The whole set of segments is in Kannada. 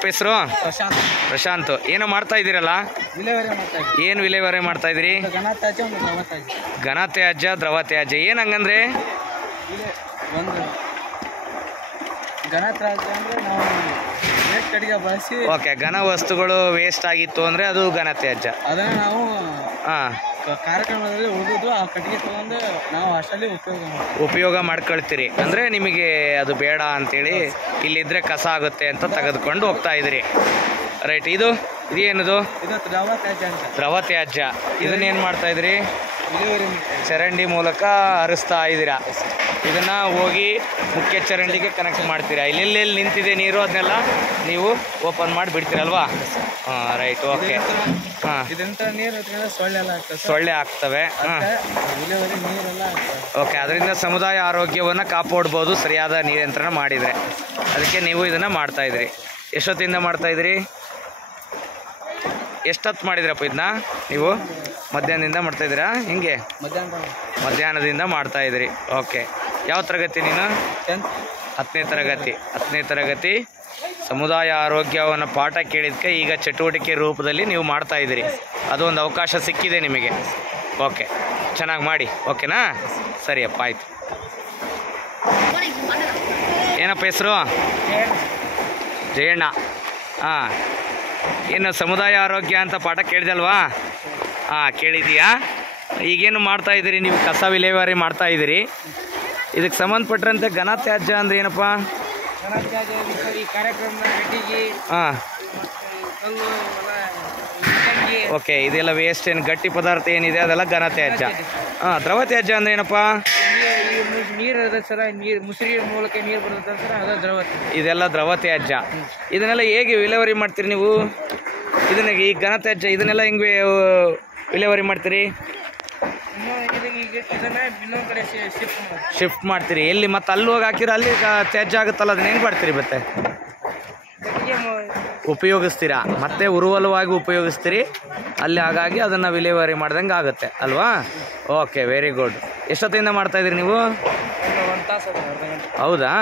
ಏನಪ್ಪ ಹೆಸರು? ಪ್ರಶಾಂತ್. ಏನೋ ಮಾಡ್ತಾ ಇದ್ದೀರಲ್ಲ, ಏನು ವಿಲೇವಾರಿ ಮಾಡ್ತಾ ಇದ್ದೀರಿ? ಘನ ತ್ಯಾಜ್ಯ, ದ್ರವ ತ್ಯಾಜ್ಯ. ಏನು ಹಂಗಂದ್ರೆ? ಓಕೆ, ಘನ ವಸ್ತುಗಳು ವೇಸ್ಟ್ ಆಗಿತ್ತು ಅಂದರೆ ಅದು ಘನ ತ್ಯಾಜ್ಯ. ಅದನ್ನು ನಾವು ಹಾಂ, ಕಾರ್ಯಕ್ರಮದಲ್ಲಿ ಉಳಿದು ಆ ಕಟ್ಟಿಗೆ ತಗೊಂಡು ನಾವು ಅಷ್ಟಲ್ಲಿ ಉಪಯೋಗ ಮಾಡ್ಕೊಳ್ತೀರಿ. ಅಂದರೆ ನಿಮಗೆ ಅದು ಬೇಡ ಅಂತೇಳಿ ಇಲ್ಲಿದ್ದರೆ ಕಸ ಆಗುತ್ತೆ ಅಂತ ತೆಗೆದುಕೊಂಡು ಹೋಗ್ತಾ ಇದ್ದೀರಿ. ರೈಟ್. ಇದೇನದು? ಇದು ದ್ರವ ತ್ಯಾಜ್ಯ ಅಂತ. ದ್ರವ ತ್ಯಾಜ್ಯ. ಇದನ್ನೇನು ಮಾಡ್ತಾ ಇದ್ದೀರಿ? ಚರಂಡಿ ಮೂಲಕ ಹರಿಸ್ತಾ ಇದ್ದೀರಾ. ಇದನ್ನು ಹೋಗಿ ಮುಖ್ಯ ಚರಂಡಿಗೆ ಕನೆಕ್ಟ್ ಮಾಡ್ತೀರಾ. ಇಲ್ಲೆಲ್ಲೆಲ್ಲಿ ನಿಂತಿದೆ ನೀರು ಅದನ್ನೆಲ್ಲ ನೀವು ಓಪನ್ ಮಾಡಿ ಬಿಡ್ತೀರಲ್ವಾ? ಹಾಂ, ರೈಟ್. ಓಕೆ. ಹಾಂ, ಇದರಿಂದ ನೀರು ಸೊಳ್ಳೆ ಆಗ್ತವೆ. ಹಾಂ, ನೀರೆಲ್ಲ ಓಕೆ. ಅದರಿಂದ ಸಮುದಾಯ ಆರೋಗ್ಯವನ್ನು ಕಾಪಾಡ್ಬೋದು ಸರಿಯಾದ ನಿಯಂತ್ರಣ ಮಾಡಿದರೆ. ಅದಕ್ಕೆ ನೀವು ಇದನ್ನು ಮಾಡ್ತಾಯಿದ್ರಿ. ಎಷ್ಟೊತ್ತಿಂದ ಮಾಡ್ತಾಯಿದ್ರಿ? ಎಷ್ಟೊತ್ತು ಮಾಡಿದ್ರಪ್ಪ ಇದನ್ನ ನೀವು? ಮಧ್ಯಾಹ್ನದಿಂದ ಮಾಡ್ತಾಯಿದ್ದೀರಾ? ಹಿಂಗೆ ಮಧ್ಯಾಹ್ನದಿಂದ ಮಾಡ್ತಾಯಿದ್ರಿ. ಓಕೆ. ಯಾವ ತರಗತಿ ನೀನು? 10ನೇ ತರಗತಿ. 10ನೇ ತರಗತಿ ಸಮುದಾಯ ಆರೋಗ್ಯವನ್ನು ಪಾಠ ಕೇಳಿದ್ದಕ್ಕೆ ಈಗ ಚಟುವಟಿಕೆ ರೂಪದಲ್ಲಿ ನೀವು ಮಾಡ್ತಾಯಿದ್ದೀರಿ. ಅದೊಂದು ಅವಕಾಶ ಸಿಕ್ಕಿದೆ ನಿಮಗೆ. ಓಕೆ, ಚೆನ್ನಾಗಿ ಮಾಡಿ. ಓಕೆನಾ? ಸರಿಯಪ್ಪ, ಆಯಿತು. ಏನಪ್ಪ ಹೆಸರು? ಜಯಣ್ಣ. ಹಾಂ, ಏನು ಸಮುದಾಯ ಆರೋಗ್ಯ ಅಂತ ಪಾಠ ಕೇಳಿದಲ್ವಾ? ಹಾಂ, ಕೇಳಿದೀಯಾ? ಈಗೇನು ಮಾಡ್ತಾಯಿದ್ದೀರಿ ನೀವು? ಕಸ ವಿಲೇವಾರಿ ಮಾಡ್ತಾಯಿದ್ದೀರಿ. ಇದಕ್ಕೆ ಸಂಬಂಧಪಟ್ಟಂತೆ ಘನ ತ್ಯಾಜ್ಯ ಅಂದರೆ ಏನಪ್ಪ? ಹಾಂ, ಓಕೆ. ಇದೆಲ್ಲ ವೇಸ್ಟ್ ಏನು ಗಟ್ಟಿ ಪದಾರ್ಥ ಏನಿದೆ ಅದೆಲ್ಲ ಘನ ತ್ಯಾಜ್ಯ. ಹಾಂ, ದ್ರವ ತ್ಯಾಜ್ಯ ಅಂದರೆ ಏನಪ್ಪ? ಮುಸುರಿ ಮೂಲಕ ನೀರು ಬರುತ್ತೆ ಸರ್, ಅದು ದ್ರವ. ಇದೆಲ್ಲ ದ್ರವ ತ್ಯಾಜ್ಯ. ಇದನ್ನೆಲ್ಲ ಹೇಗೆ ವಿಲೇವಾರಿ ಮಾಡ್ತೀರಿ ನೀವು? ಇದನ್ನ ಈ ಘನ ತ್ಯಾಜ್ಯ ಇದನ್ನೆಲ್ಲ ಹೆಂಗೆ ವಿಲೇವಾರಿ ಮಾಡ್ತೀರಿ? ಶಿಫ್ಟ್ ಮಾಡ್ತೀರಿ. ಎಲ್ಲಿ ಮತ್ತೆ ಅಲ್ಲಿ ಹೋಗಿ ಹಾಕಿರೋ ಅಲ್ಲಿ ತ್ಯಾಜ್ಯ ಆಗುತ್ತಲ್ಲ, ಅದನ್ನ ಹೆಂಗೆ ಮಾಡ್ತೀರಿ? ಮತ್ತೆ ಉಪಯೋಗಿಸ್ತೀರಾ, ಮತ್ತೆ ಉರುವಲುವಾಗಿ ಉಪಯೋಗಿಸ್ತೀರಿ ಅಲ್ಲಿ. ಹಾಗಾಗಿ ಅದನ್ನು ವಿಲೇವಾರಿ ಮಾಡ್ದಂಗೆ ಆಗುತ್ತೆ ಅಲ್ವಾ? Okay, very good. ಎಷ್ಟೊತ್ತಿಂದ ಮಾಡ್ತಾಯಿದ್ದೀರಿ ನೀವು? ಹೌದಾ?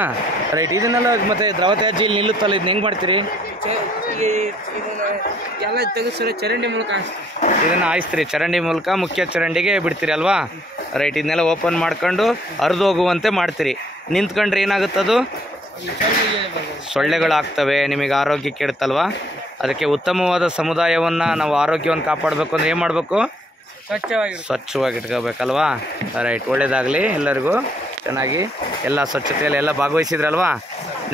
ರೈಟ್. ಇದನ್ನೆಲ್ಲ ಮತ್ತೆ ದ್ರವ ತ್ಯಾಜ್ಯ ಇಲ್ಲಿ ನಿಲ್ಲುತ್ತಲ್ಲ, ಇದನ್ನ ಹೆಂಗೆ ಮಾಡ್ತೀರಿ? ಎಲ್ಲ ತೆಗೆದು ಚರಂಡಿ ಮೂಲಕ ಇದನ್ನು ಹಾಯಿಸ್ತೀರಿ. ಚರಂಡಿ ಮೂಲಕ ಮುಖ್ಯ ಚರಂಡಿಗೆ ಬಿಡ್ತೀರಿ ಅಲ್ವಾ? ರೈಟ್. ಇದನ್ನೆಲ್ಲ ಓಪನ್ ಮಾಡ್ಕೊಂಡು ಹರಿದು ಹೋಗುವಂತೆ ಮಾಡ್ತೀರಿ. ನಿಂತ್ಕೊಂಡ್ರೆ ಏನಾಗುತ್ತದು? ಸೊಳ್ಳೆಗಳಾಗ್ತವೆ, ನಿಮಗೆ ಆರೋಗ್ಯ ಕೆಡುತ್ತಲ್ವಾ? ಅದಕ್ಕೆ ಉತ್ತಮವಾದ ಸಮುದಾಯವನ್ನು ನಾವು ಆರೋಗ್ಯವನ್ನು ಕಾಪಾಡಬೇಕು ಅಂದರೆ ಏನು ಮಾಡಬೇಕು? ಸ್ವಚ್ಛವಾಗಿ ಇಟ್ಕೋಬೇಕಲ್ವಾ? ರೈಟ್. ಒಳ್ಳೆಯದಾಗಲಿ ಎಲ್ಲರಿಗೂ. ಚೆನ್ನಾಗಿ ಎಲ್ಲ ಸ್ವಚ್ಛತೆಯಲ್ಲಿ ಎಲ್ಲ ಭಾಗವಹಿಸಿದ್ರಲ್ವಾ?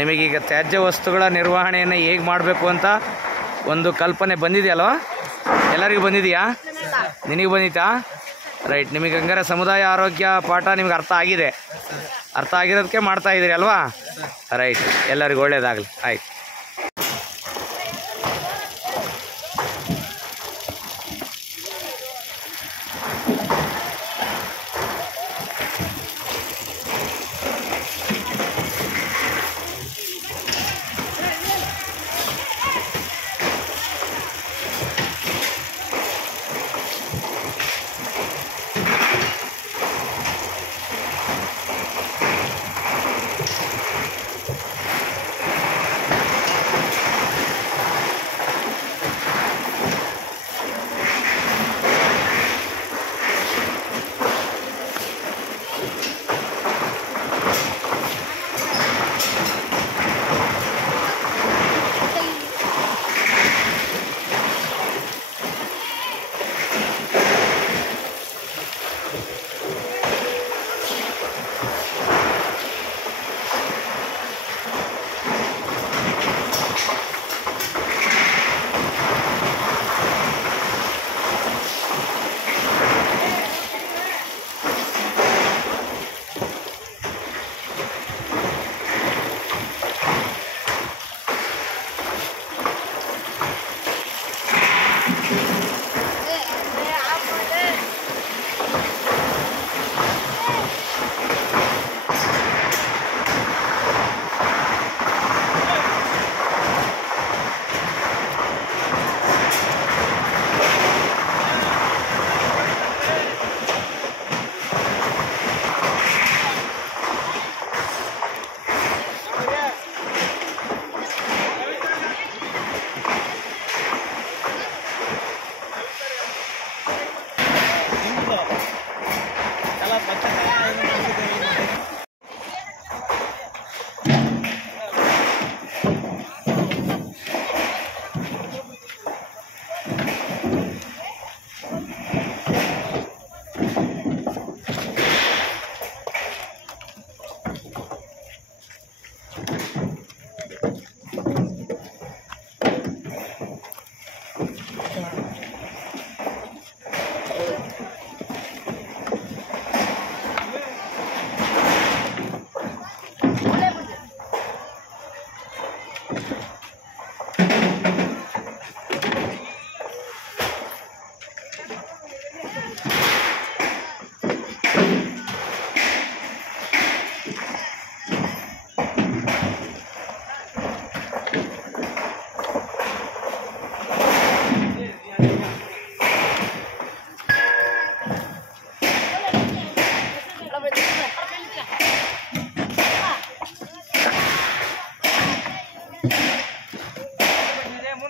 ನಿಮಗೀಗ ತ್ಯಾಜ್ಯ ವಸ್ತುಗಳ ನಿರ್ವಹಣೆಯನ್ನು ಹೇಗೆ ಮಾಡಬೇಕು ಅಂತ ಒಂದು ಕಲ್ಪನೆ ಬಂದಿದೆಯಲ್ವಾ? ಎಲ್ಲರಿಗೂ ಬಂದಿದೆಯಾ? ನಿನಗೆ ಬಂದಿತ್ತಾ? ರೈಟ್. ನಿಮಗೆ ಹಂಗಾರೆ ಸಮುದಾಯ ಆರೋಗ್ಯ ಪಾಠ ನಿಮ್ಗೆ ಅರ್ಥ ಆಗಿದೆ. ಅರ್ಥ ಆಗಿರೋದಕ್ಕೆ ಮಾಡ್ತಾಯಿದ್ದೀರಿ ಅಲ್ವಾ? ರೈಟ್. ಎಲ್ಲರಿಗೂ ಒಳ್ಳೆಯದಾಗಲಿ. ಆಯ್ತು.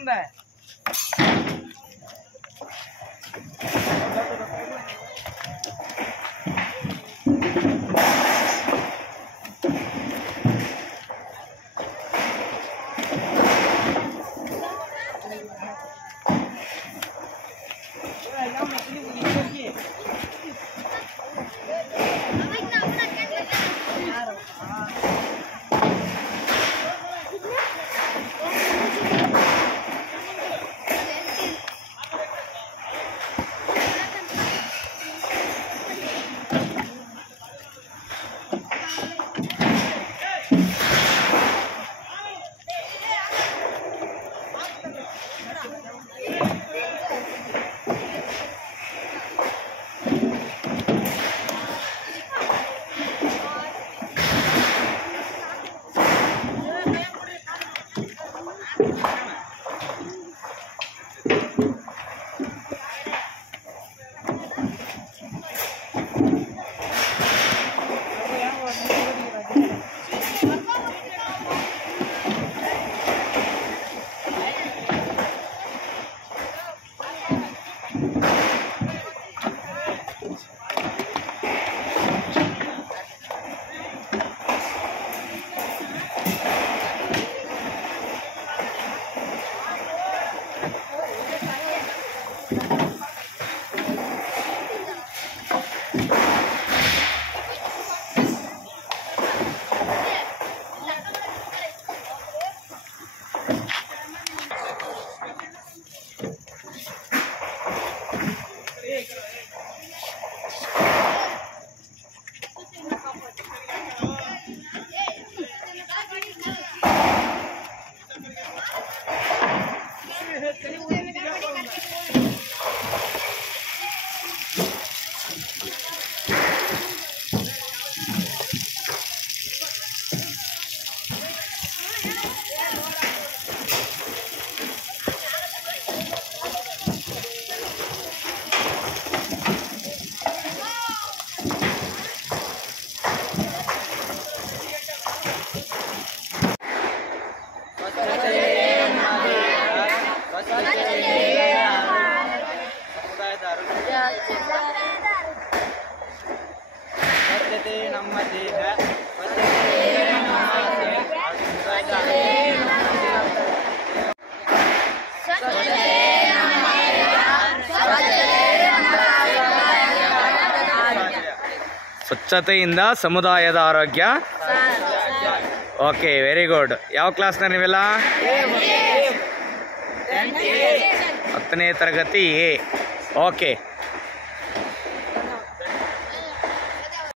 ಮುಂದೆ ಸ್ವಚ್ಛತೆಯಿಂದ ಸಮುದಾಯದ ಆರೋಗ್ಯ. Okay, very good. ಯಾವ ಕ್ಲಾಸ್ನ ನೀವೆಲ್ಲ? 10ನೇ ತರಗತಿ ಎ. ಓಕೆ.